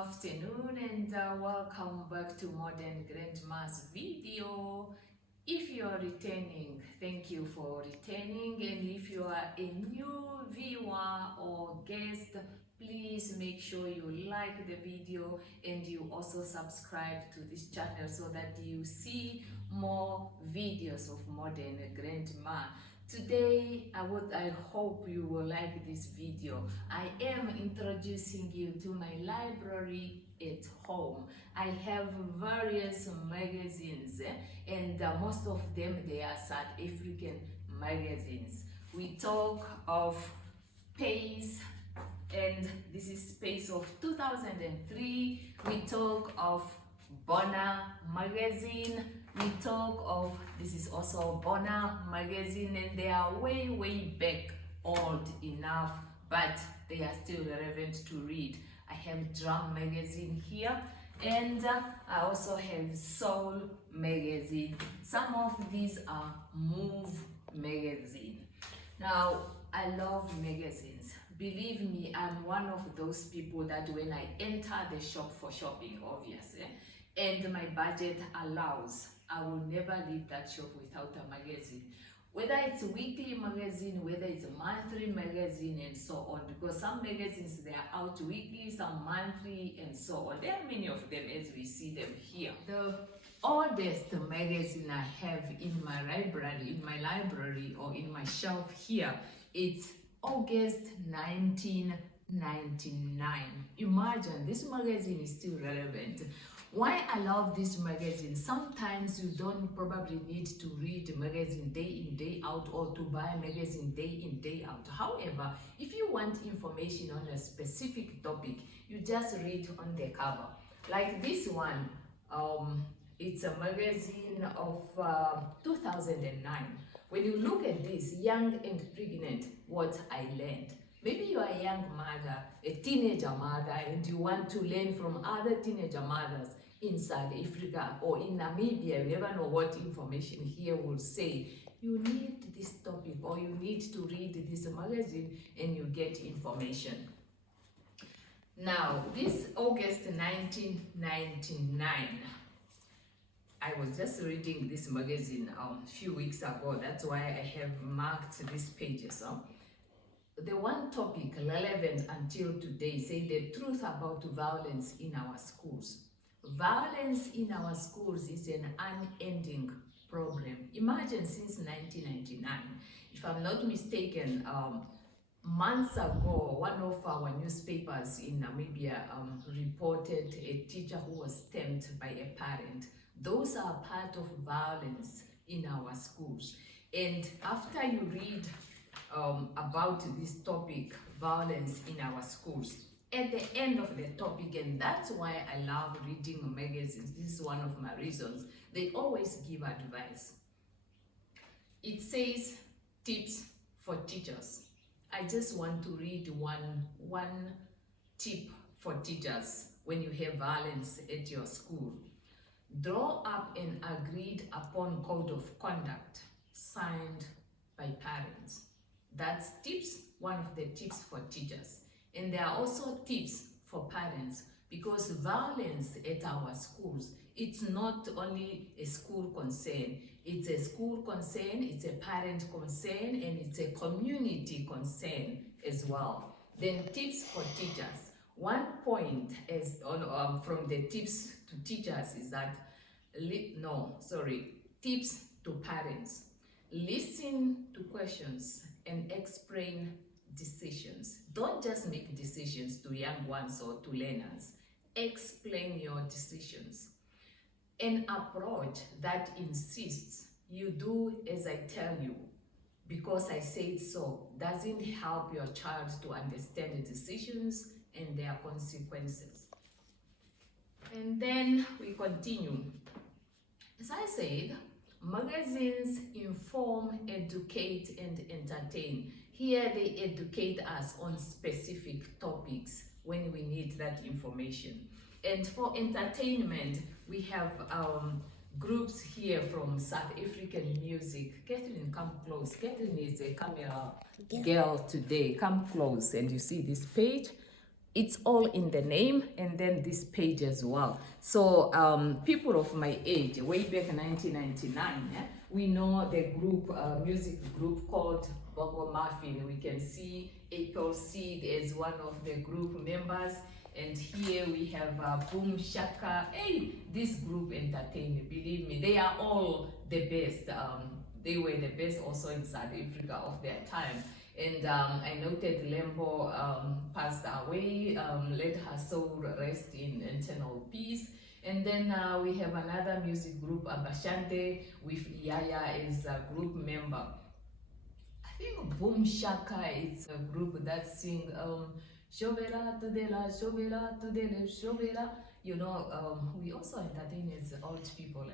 afternoon and welcome back to Modern Grandma's video. If you are returning, thank you for returning, and if you are a new viewer or guest, please make sure you like the video and you also subscribe to this channel so that you see more videos of Modern Grandma. Today, I hope you will like this video. I am introducing you to my library at home. I have various magazines and most of them they are South African magazines. We talk of Pace, and this is Pace of 2003. We talk of Bona magazine. We talk of, this is also Bona magazine, and they are way back, old enough, but they are still relevant to read. I have Drum magazine here, and I also have Soul magazine. Some of these are Move magazine. Now, I love magazines. Believe me, I'm one of those people that when I enter the shop for shopping, obviously, and my budget allows, I will never leave that shop without a magazine. Whether it's a weekly magazine, whether it's a monthly magazine, and so on, because some magazines, they are out weekly, some monthly, and so on. There are many of them as we see them here. The oldest magazine I have in my library or in my shelf here, it's August 1999. Imagine, this magazine is still relevant. Why I love this magazine, sometimes you don't probably need to read a magazine day in, day out, or to buy a magazine day in, day out. However, if you want information on a specific topic, you just read on the cover. Like this one, it's a magazine of 2009. When you look at this, Young and Pregnant, What I Learned. Maybe you are a young mother, a teenager mother, and you want to learn from other teenager mothers in South Africa or in Namibia. You never know what information here will say. You need this topic, or you need to read this magazine and you get information. Now, this August 1999, I was just reading this magazine a few weeks ago. That's why I have marked these pages. The one topic relevant until today, say the truth about violence in our schools. Violence in our schools is an unending problem. Imagine since 1999, if I'm not mistaken, months ago, one of our newspapers in Namibia reported a teacher who was stabbed by a parent. Those are part of violence in our schools. And after you read about this topic, violence in our schools, at the end of the topic, and that's why I love reading magazines, this is one of my reasons, they always give advice. It says tips for teachers. I just want to read one tip for teachers when you have violence at your school. Draw up an agreed upon code of conduct signed by parents. That's tips, one of the tips for teachers. And there are also tips for parents, because violence at our schools, it's not only a school concern. It's a school concern, it's a parent concern, and it's a community concern as well. Then tips for teachers. One point is from the tips to teachers is that, tips to parents. Listen to questions and explain decisions. Don't just make decisions to young ones or to learners. Explain your decisions. An approach that insists you do as I tell you, because I said so, doesn't help your child to understand the decisions and their consequences. And then we continue. As I said, magazines inform, educate, and entertain. Here they educate us on specific topics when we need that information. And for entertainment, we have groups here from South African music. Kathleen, come close. Kathleen is a camera girl today. Come close, and you see this page. It's all in the name, and then this page as well. So people of my age, way back 1999, we know the group, music group called Bongo Muffin. We can see April Seed as one of the group members. And here we have Boom Shaka. Hey, this group entertained me, believe me, they are all the best. They were the best also in South Africa of their time. And I noted Lembo passed away, let her soul rest in eternal peace. And then we have another music group, Abashante, with Yaya as a group member. I think Boom Shaka is a group that sing Shovela to the la, Shovela to the left, Shovela. You know, we also entertain as old people.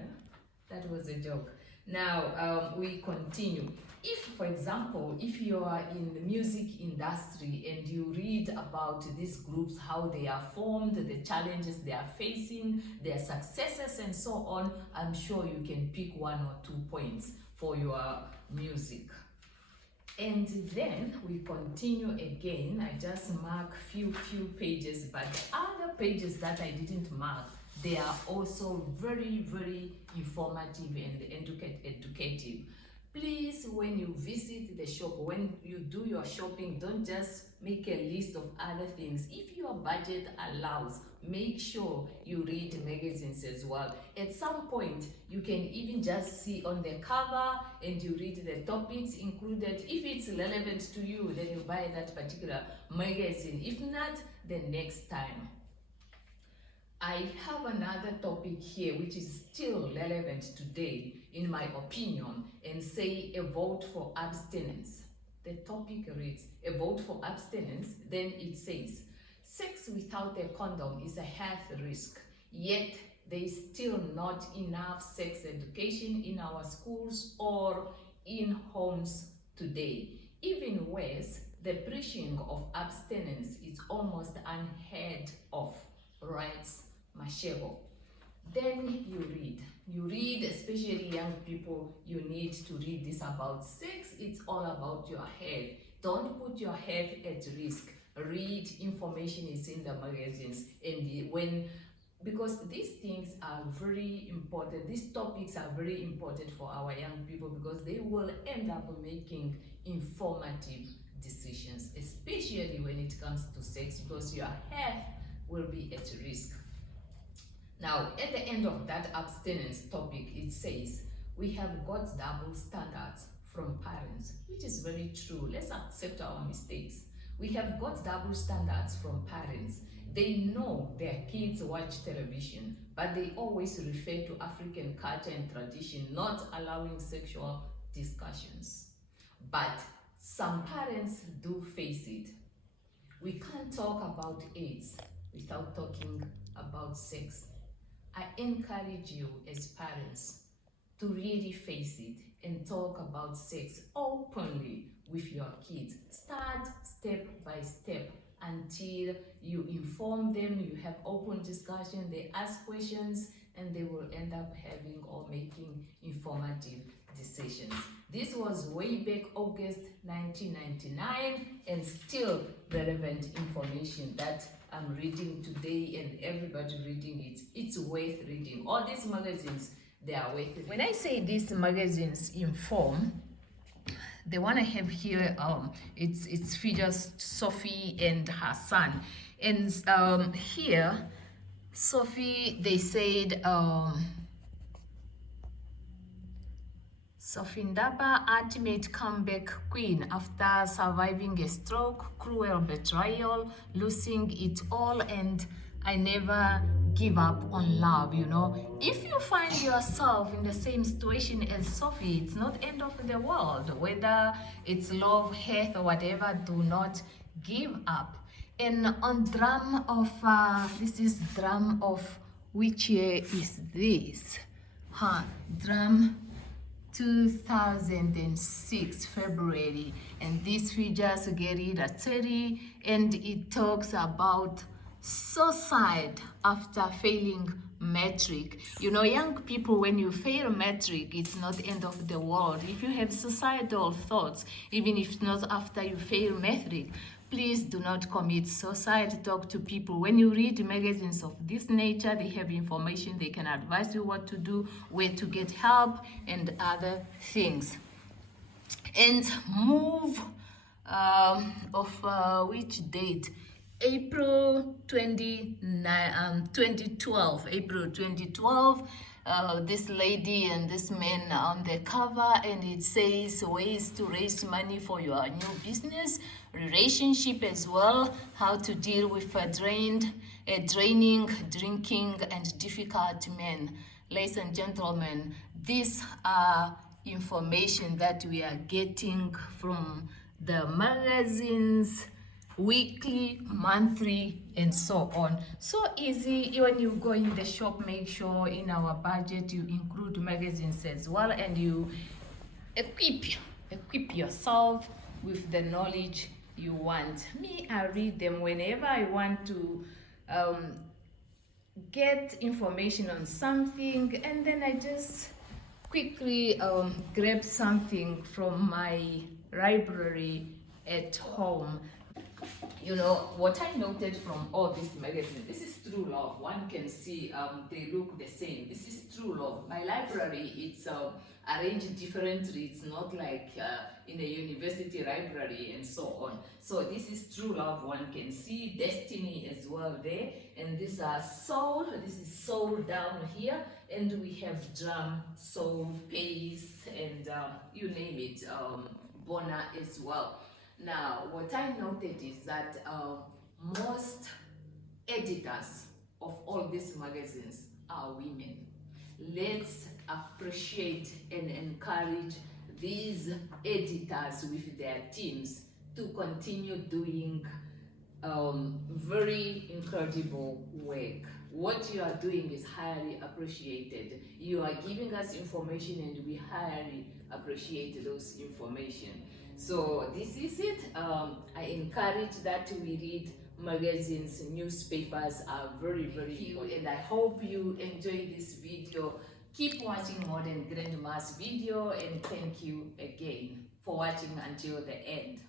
That was a joke. Now we continue. If, for example, if you are in the music industry and you read about these groups, how they are formed, the challenges they are facing, their successes and so on, I'm sure you can pick 1 or 2 points for your music. And then we continue again. I just mark few pages, but the other pages that I didn't mark, they are also very, very informative and educative. Please, when you visit the shop, when you do your shopping, don't just make a list of other things. If your budget allows, make sure you read magazines as well. At some point, you can even just see on the cover and you read the topics included. If it's relevant to you, then you buy that particular magazine. If not, the next time. I have another topic here which is still relevant today, in my opinion, and say a vote for abstinence. The topic reads, a vote for abstinence, then it says, sex without a condom is a health risk, yet there is still not enough sex education in our schools or in homes today. Even worse, the preaching of abstinence is almost unheard of, writes Mashego. Then you read, especially young people, you need to read this about sex. It's all about your health. Don't put your health at risk. Read, information is in the magazines, and because these things are very important, these topics are very important for our young people, because they will end up making informative decisions, especially when it comes to sex, because your health will be at risk. Now, at the end of that abstinence topic, it says, we have got double standards from parents, which is very true. Let's accept our mistakes. We have got double standards from parents. They know their kids watch television, but they always refer to African culture and tradition, not allowing sexual discussions. But some parents do face it. We can't talk about AIDS without talking about sex. I encourage you as parents to really face it and talk about sex openly with your kids. Start step by step until you inform them, you have open discussion, they ask questions, and they will end up having or making informative decisions. This was way back August 1999, and still relevant information that I'm reading today, and everybody reading it. It's worth reading. All these magazines, they are worth reading. When I say these magazines inform, the one I have here, it's features Sophie and her son. And here, Sophie, they said, Sophie Ndaba, ultimate comeback queen after surviving a stroke, cruel betrayal, losing it all, and I never give up on love. You know, if you find yourself in the same situation as Sophie, it's not end of the world. Whether it's love, health, or whatever, do not give up. And on drum of, this is drum of, which year is this? Drum 2006 February, and this features Gary Ratteri, and it talks about suicide after failing matric. You know, young people, when you fail matric, it's not end of the world. If you have suicidal thoughts, even if not after you fail matric, Please do not commit suicide. Talk to people. When you read magazines of this nature, they have information. They can advise you what to do, where to get help, and other things. And move of which date? April 2012. April 2012. This lady and this man are on the cover, and it says ways to raise money for your new business, relationship as well, how to deal with draining, drinking, and difficult men. Ladies and gentlemen, these are information that we are getting from the magazines, weekly, monthly, and so on. So easy. When you go in the shop, make sure in our budget you include magazines as well, and you equip yourself with the knowledge you want. Me, I read them whenever I want to get information on something, and then I just quickly grab something from my library at home. You know what I noted from all these magazines, this is True Love. One can see they look the same. This is True Love. My library, it's arranged differently. It's not like in a university library and so on. So this is True Love. One can see Destiny as well there, and these are Soul. This is Soul down here, and we have Drum, Soul, Pace, and you name it, Bona as well. Now, what I noted is that most editors of all these magazines are women. Let's appreciate and encourage these editors with their teams to continue doing very incredible work. What you are doing is highly appreciated. You are giving us information, and we highly appreciate those information. So this is it. I encourage that we read magazines. Newspapers are very, very important, and I hope you enjoy this video. Keep watching Modern Grandma's video, and thank you again for watching until the end.